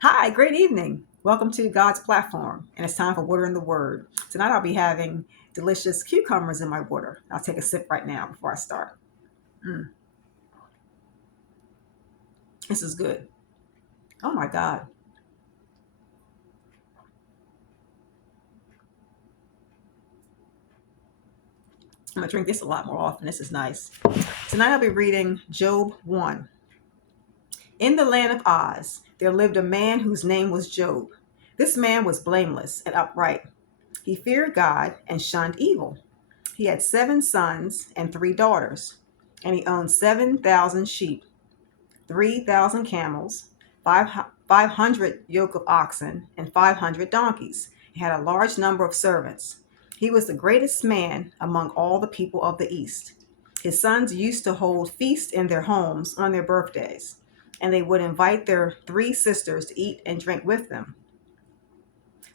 Hi, great evening. Welcome to God's platform, and it's time for Water in the Word. Tonight I'll be having delicious cucumbers in my water. I'll take a sip right now before I start. Mm, this is good. Oh my God. I'm going to drink this a lot more often. This is nice. Tonight I'll be reading Job 1. In the land of Oz, there lived a man whose name was Job. This man was blameless and upright. He feared God and shunned evil. He had 7 sons and 3 daughters, and he owned 7,000 sheep, 3,000 camels, 500 yoke of oxen, and 500 donkeys. He had a large number of servants. He was the greatest man among all the people of the East. His sons used to hold feasts in their homes on their birthdays, and they would invite their 3 sisters to eat and drink with them.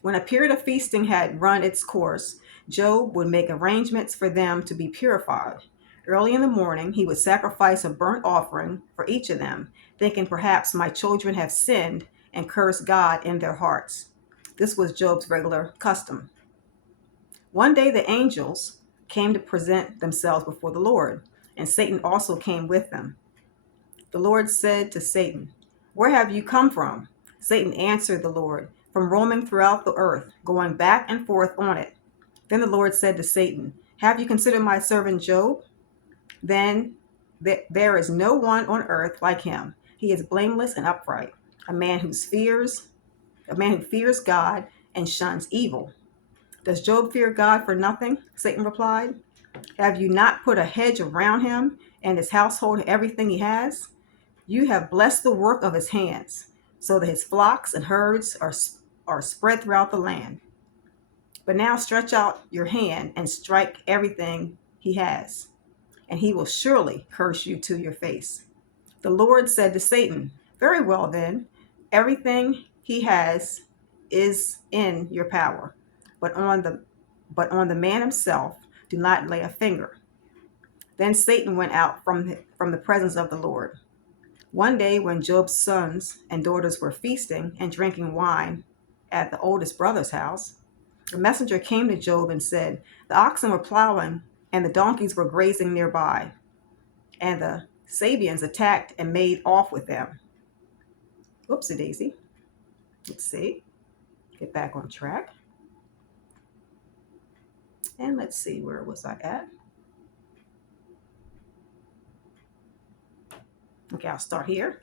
When a period of feasting had run its course, Job would make arrangements for them to be purified. Early in the morning, he would sacrifice a burnt offering for each of them, thinking perhaps my children have sinned and cursed God in their hearts. This was Job's regular custom. One day, the angels came to present themselves before the Lord, and Satan also came with them. The Lord said to Satan, "Where have you come from?" Satan answered the Lord, "From roaming throughout the earth, going back and forth on it." Then the Lord said to Satan, "Have you considered my servant Job? Then there is no one on earth like him. He is blameless and upright, a man a man who fears God and shuns evil." "Does Job fear God for nothing?" Satan replied. "Have you not put a hedge around him and his household and everything he has? You have blessed the work of his hands, so that his flocks and herds are spread throughout the land. But now stretch out your hand and strike everything he has, and he will surely curse you to your face." The Lord said to Satan, "Very well then, everything he has is in your power, but on the man himself do not lay a finger." Then Satan went out from the presence of the Lord. One day, when Job's sons and daughters were feasting and drinking wine at the oldest brother's house, a messenger came to Job and said, "The oxen were plowing and the donkeys were grazing nearby, and the Sabians attacked and made off with them." Whoopsie daisy. Let's see. Get back on track. And let's see, where was I at? Okay, I'll start here.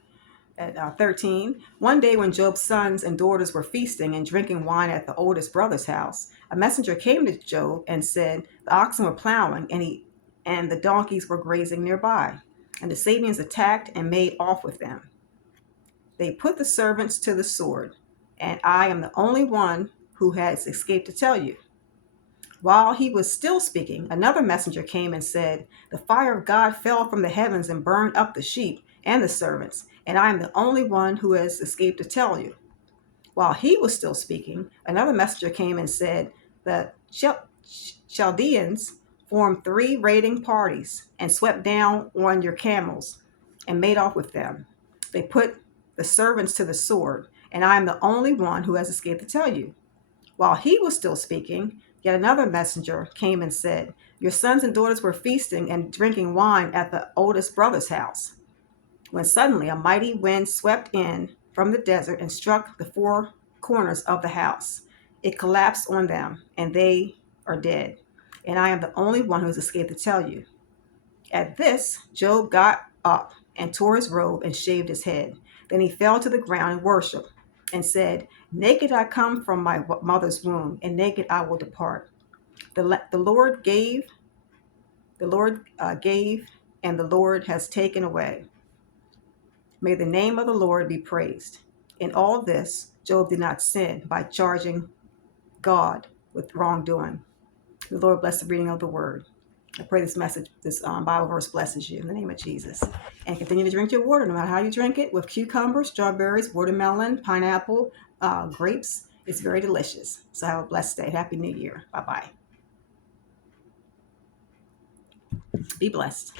At 13, one day when Job's sons and daughters were feasting and drinking wine at the oldest brother's house, a messenger came to Job and said, "The oxen were plowing and the donkeys were grazing nearby, and the Sabians attacked and made off with them. They put the servants to the sword, and I am the only one who has escaped to tell you." While he was still speaking, another messenger came and said, "The fire of God fell from the heavens and burned up the sheep and the servants, and I am the only one who has escaped to tell you." While he was still speaking, another messenger came and said, "The Chaldeans formed 3 raiding parties and swept down on your camels and made off with them. They put the servants to the sword, and I am the only one who has escaped to tell you." While he was still speaking, yet another messenger came and said, "Your sons and daughters were feasting and drinking wine at the oldest brother's house, when suddenly a mighty wind swept in from the desert and struck the 4 corners of the house. It collapsed on them, and they are dead. And I am the only one who has escaped to tell you." At this, Job got up and tore his robe and shaved his head. Then he fell to the ground and worshiped and said, "Naked I come from my mother's womb, and naked I will depart. The Lord gave, and the Lord has taken away. May the name of the Lord be praised." In all this, Job did not sin by charging God with wrongdoing. The Lord bless the reading of the word. I pray this Bible verse blesses you in the name of Jesus. And continue to drink your water, no matter how you drink it, with cucumbers, strawberries, watermelon, pineapple, grapes. It's very delicious. So have a blessed day. Happy New Year. Bye-bye. Be blessed.